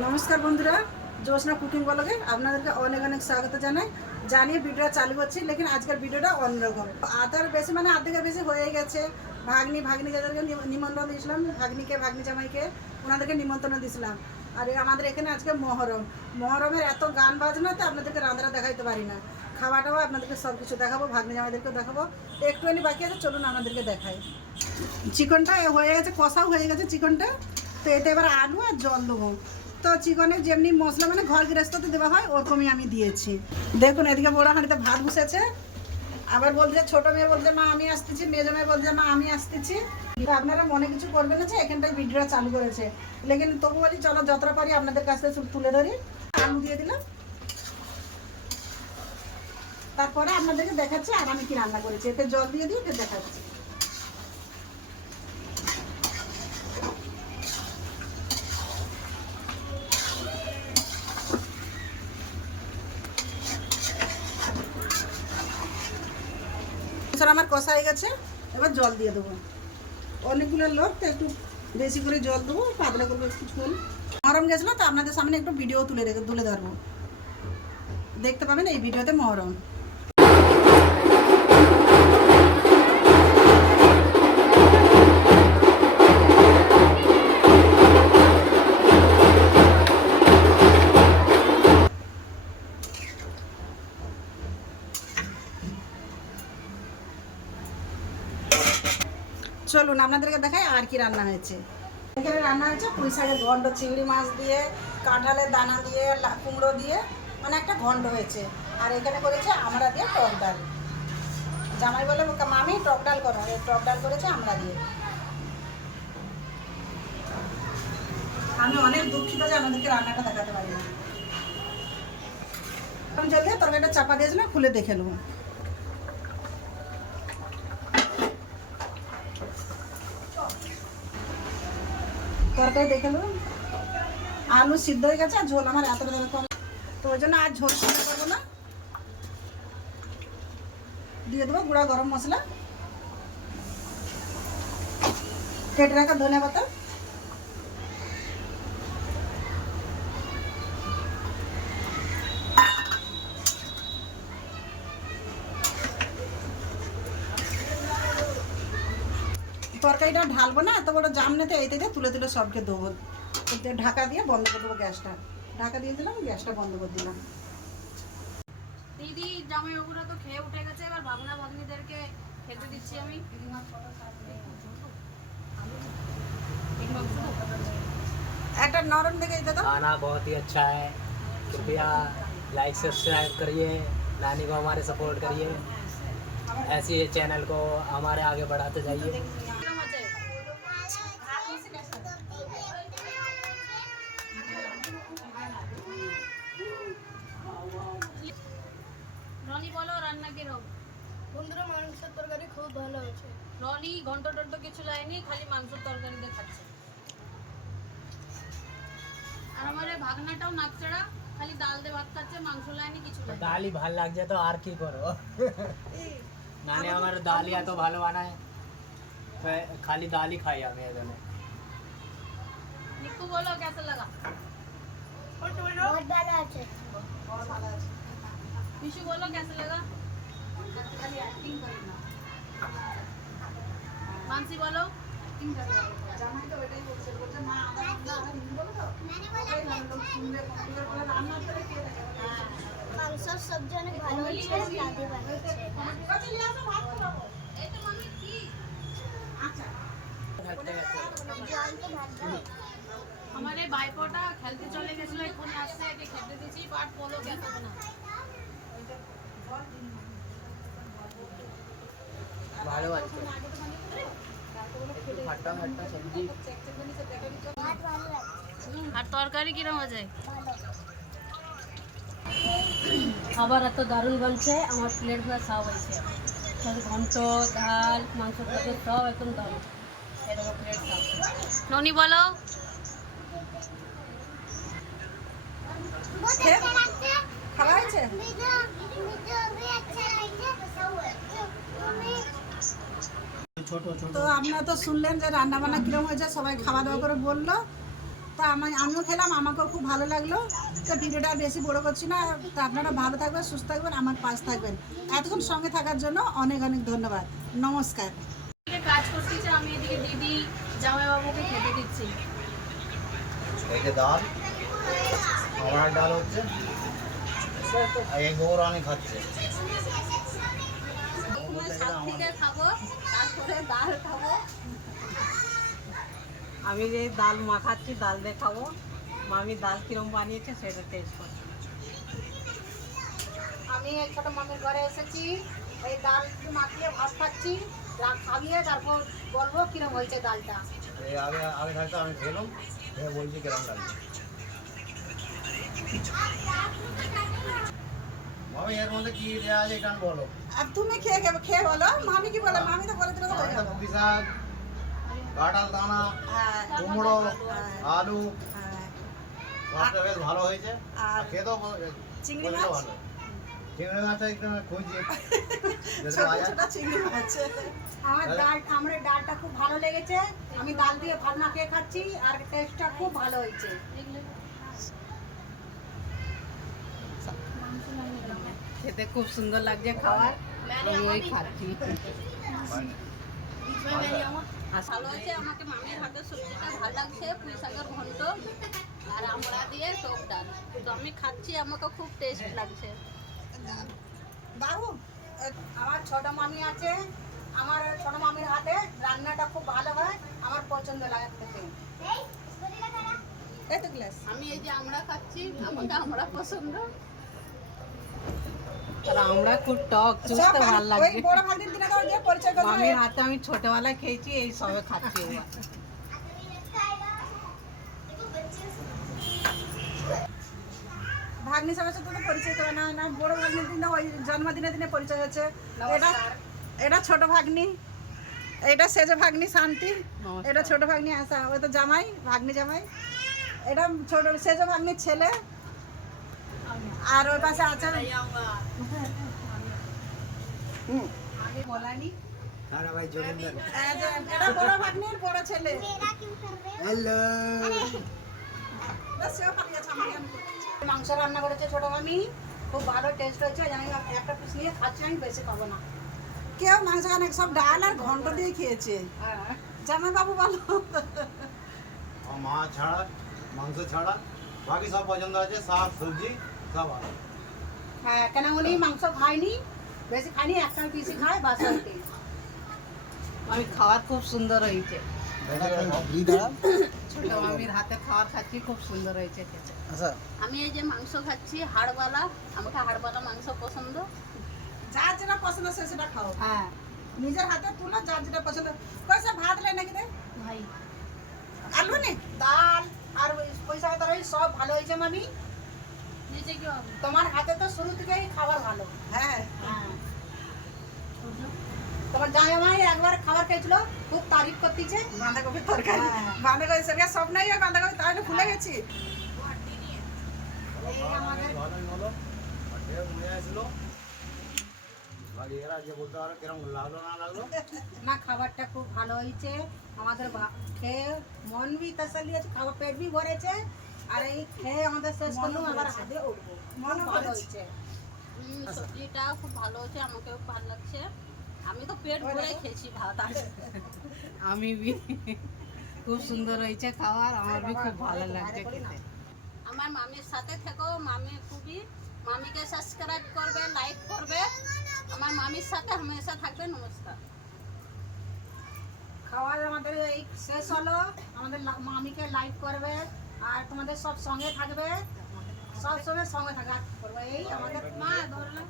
নমস্কার বন্ধুরা, জোসনা কুকিং ব্লগে আপনাদেরকে অনেক অনেক স্বাগত জানাই। জানিয়ে ভিডিওটা চালু করছি, লেকিন আজকের ভিডিওটা অন্যরকম। আধার বেশি মানে আর্ধেকের বেশি হয়ে গেছে। ভাগ্নি ভাগ্নি যাদেরকে নিমন্ত্রণ দিয়েছিলাম, ভাগ্নিকে, ভাগ্নি জামাইকে, ওনাদেরকে নিমন্ত্রণ দিয়েছিলাম। আর আমাদের এখানে আজকে মহরম। মহরমের এত গান বাজনাতে আপনাদেরকে রান্নাটা দেখাইতে পারি না। খাওয়া টাওয়া আপনাদেরকে সব কিছু দেখাবো, ভাগ্নি জামাইদেরকেও দেখাবো। একটুখানি বাকি আছে, চলুন আপনাদেরকে দেখাই। চিকনটা হয়ে গেছে, কষাও হয়ে গেছে চিকনটা। তো এতে এবার আলু আর জল দেবো। তো চিকনে যেমনি মশলা মানে ঘর গৃহস্থতে দেওয়া হয়, ওরকমই আমি দিয়েছি। দেখুন, এদিকে বড় হাঁড়িতে ভাত বসেছে। আবার বলছে, ছোট মেয়ে বলছে, মা, আমি আসতেছি। মেয়ে মেয়ে বলছে, মা, আমি আসতেছি। আপনারা মনে কিছু করবেন না যে, এখানটায় ভিডিওটা চালু করেছে। লেকিন তবু বলি, চলো যতটা পারি আপনাদের কাছ থেকে তুলে ধরি। আলু দিয়ে দিলাম। তারপরে আপনাদেরকে দেখাচ্ছি আর আমি কি রান্না করেছি। এতে জল দিয়ে দিয়ে এতে দেখাচ্ছি। আমার কষা হয়ে গেছে, এবার জল দিয়ে দেবো। অনেকগুলো লোক, তো একটু বেশি করে জল দেবো পাতলা করব একটু ফুল মহরম গেছিল, তো আপনাদের সামনে একটু ভিডিও তুলে তুলে ধরবো। দেখতে পাবেন এই ভিডিওতে মহরম। আপনাদেরকে দেখাই আর কি রান্না হয়েছে। এখানে রান্না হয়েছে পুঁই শাকের ঘন্ট, চিংড়ি মাছ দিয়ে, কাঁঠালের দানা দিয়ে কুমড়ো দিয়ে মানে একটা ঘন্ট হয়েছে। আর এখানে করেছে আমরা দিয়ে টক ডাল। জামাই বলে মামি, টক ডাল করো। টক ডাল করেছে আমরা দিয়ে। আমি অনেক দুঃখিত যে আমাদেরকে রান্নাটা দেখাতে পারি না এখন জলদি তরকারিটা চাপা দিয়েছিলাম খুলে দেখে নেব। তরকারি দেখে নেব আলু সিদ্ধ হয়ে গেছে, আর ঝোল আমার এতটা দামে কম তো ওই জন্য আর ঝোল সিদ্ধ করব না। দিয়ে দেবো গুঁড়া গরম মশলা। কেটে রাখা ধনে পাতা। তরকারিটা ঢালবো না এত বড় জামনেতে এইতে দিয়ে তুলে তুলে সবকে দেবো এতে ঢাকা দিয়ে বন্ধ করে দেবো গ্যাসটা ঢাকা দিয়ে দিলাম গ্যাসটা বন্ধ করে দিলাম দিদি জামাই বাবুরা তো খেয়ে উঠে গেছে এবার ভাবনা ভাগ্নিদেরকে খেতে দিচ্ছি আমি একটা নরম দেখে দিতে দাও खाना बहुत ही अच्छा है कृपया लाइक सब्सक्राइब करिए नानी को हमारे सपोर्ट करिए ऐसे ही चैनल को हमारे आगे बढ़ाते जाइए খুব ভালো হয়েছে রনি ঘন্ট টন্ট কিছু লাইনি খালি মাংসের তরকারি দিয়ে খাচ্ছে আর আমার এই ভাগনাটাও নাকচড়া খালি ডাল দিয়ে ভাত খাচ্ছে মাংস লাইনি কিছু লাইনি ডাল ही ভাল লাগ যায় তো আর কি করো নানি আমার ডালিয়া তো ভালো বানায় তো খালি ডাল ही খাই আমি এখানে निक्कू बोलो कैसा लगा বহুত ভালো আছে विशु बोलो कैसा लगा मानसी बोलो জামাই তো ওইটাই বলছে বলছে মা আদা আদা আদা নিয়ে বলো তো ওই না, লোক শুনবে কম্পিউটার বলে রান্না করে কে দেখে মাংসের সবজি অনেক ভালো হয়েছে দাদি বানিয়েছে আচ্ছা নিয়ে আসো ভাত খাবো আচ্ছা জল তো ভালো हमारे भाईपोटा खेलते चले গেছিল এক্ষুনি আসছে একে খেতে দিয়েছি বাট ভালো আছে খাট্টা খাট্টা সবজি আর তরকারি কিরম আছে খাবার এত দারুণ বানছে আমার প্লেট ভরা সব হয়েছে সব ঘন্ট ডাল মাংস সব একদম দারুণ এরকম প্লেট ননি বলো খাওয়া হয়েছে তো আপনারা তো শুনলেন যে রান্না বান্না কিরম হয়েছে সবাই খাওয়া দাওয়া করে বলল। তো আমি আমিও খেলাম আমাকেও খুব ভালো লাগল। তো ভিডিওটা আর বেশি বড় করছি না। তো আপনারা ভালো থাকবেন সুস্থ থাকবেন আমার পাশ থাকবেন। এতক্ষণ সঙ্গে থাকার জন্য অনেক অনেক ধন্যবাদ। নমস্কার। কাজ করতেছে আমি এদিকে দিদি জামাইবাবুকে খেতে দিচ্ছি। ডাল আমার ডাল হচ্ছে এই গৌরানি খাচ্ছে। খাব তারপরে ডাল খাব আমি যে ডাল মাখাচ্ছি ডাল দিয়ে খাব মামি ডাল কিরম বানিয়েছে সেটা টেস্ট করছি আমি এই ছোট মামির ঘরে এসেছি এই ডাল মাখিয়ে ভাত খাচ্ছি খাইয়ে তারপর বলব কিরম হয়েছে ডালটা এই আগে আগে থাকতে আমি খেলাম বলছি কিরম ভাবি এর মধ্যে কি দেওয়া আছে এটা বলো? আর তুমি খেয়ে খেয়ে খেয়ে বলো। মামি কি বলে? মামি তো বলে দিলে তো হয়ে দানা হ্যাঁ, কুমড়ো আলু হ্যাঁ। সবটা বেশ ভালো হয়েছে। আর খেতেও ব- চিংড়ি মাছ? চিংড়ি মাছটা একটু খুঁজি। ছোট ছোট চিংড়ি মাছ। আমার ডাল আমার ডালটা খুব ভালো লেগেছে। আমি ডাল দিয়ে ভাত মাখিয়ে খাচ্ছি আর টেস্টটা খুব ভালো হয়েছে। খেতে খুব সুন্দর লাগছে খাবার আমি ওই খাচ্ছি। আর ভালো হয়েছে আমাকে মামির হাতের সবজিটা ভালো লাগছে পুঁই শাকের ঘন্ট আর আমরা দিয়ে টক ডাল। তো আমি খাচ্ছি আমাকে খুব টেস্ট লাগছে। দারুণ আমার ছোট মামি আছে আমার ছোট মামির হাতে রান্নাটা খুব ভালো হয় আমার পছন্দ লাগে খেতে। আমি এই যে আমরা খাচ্ছি আমাকে আমরা পছন্দ। আমরা খুব টক চুষতে ভালো করে মামির হাতে আমি ছোটবেলায় খেয়েছি এই সবে খাচ্ছি ভাগ্নি সবার সাথে তো পরিচয় করে না না বড় ভাগ্নির দিনে ওই জন্মদিনে দিনে পরিচয় হচ্ছে এটা এটা ছোট ভাগ্নি এটা সেজে ভাগ্নি শান্তি এটা ছোট ভাগ্নি আসা ওই তো জামাই ভাগ্নি জামাই। এটা ছোট সেজ ভাগ্নির ছেলে আর ওই পাশে আছে হুম। বলানি তারা ভাই জোরেন্দার এটা বড় ছেলে। হ্যালো। মাংস রান্না করেছে ছোট মামি। খুব ভালো টেস্ট হয়েছে জানি একটা পিস নিয়ে খাচ্ছি আমি বেশি পাবো না। কেউ মাংস খানে সব ডাল আর ঘন্ট দিয়ে খেয়েছে। হ্যাঁ। জামাই বাবু বলো। মা ছাড়া মাংস ছাড়া বাকি সব পছন্দ আছে শাক সবজি। হ্যাঁ কেন উনি মাংস খায়নি বেশি খায়নি একটা পিসি খায় বাস। আমি খাবার খুব সুন্দর হয়েছে। ছোট মামির হাতে খাবার খাচ্ছি খুব সুন্দর হয়েছে খেতে। আমি এই যে মাংস খাচ্ছি হাড়ওয়ালা আমাকে হাড়ওয়ালা মাংস পছন্দ। যার যেটা পছন্দ সে সেটা খাও। হ্যাঁ। নিজের হাতে তুলো যার যেটা পছন্দ। কইসা ভাত লাই নাকি রে? ভাই। আলু নে? ডাল আর ওই পয়সা তরকারি সব ভালো হয়েছে মামি। তোমার হাতে তো শুরু থেকেই খাবার ভালো। হ্যাঁ। তোমার জামাই একবার খাবার খেয়েছিল খুব তারিফ করতেছে বাঁধাকপির তরকারি। হ্যাঁ। সরকার সব নাই হয় বাঁধাকপি তাহলে ভুলে গেছি। না খাবারটা খুব ভালো হয়েছে। আমাদের খেয়ে মন বি তসলি আছে খাবার পেট বি ভরেছে। আর এই খেয়ে আমাদের শেষ করলাম আবার হাতে উঠবো মন ভালো হয়েছে সবজিটা খুব ভালো হয়েছে আমাকেও ভালো লাগছে। আমি তো পেট ভরে খেয়েছি ভাত আমি খুব সুন্দর হয়েছে খাবার আমার বি খুব ভালো লাগছে খেতে। আমার মামির সাথে থেকো মামি খুবই মামিকে সাবস্ক্রাইব করবে লাইক করবে। আমার মামির সাথে হামেশা থাকবে নমস্কার। খাওয়ার আমাদের এই শেষ হলো। আমাদের মামিকে লাইক করবে। আর তোমাদের সব সঙ্গে থাকবে। সব সময় সঙ্গে থাকা করব। এই আমাদের মা ধরলাম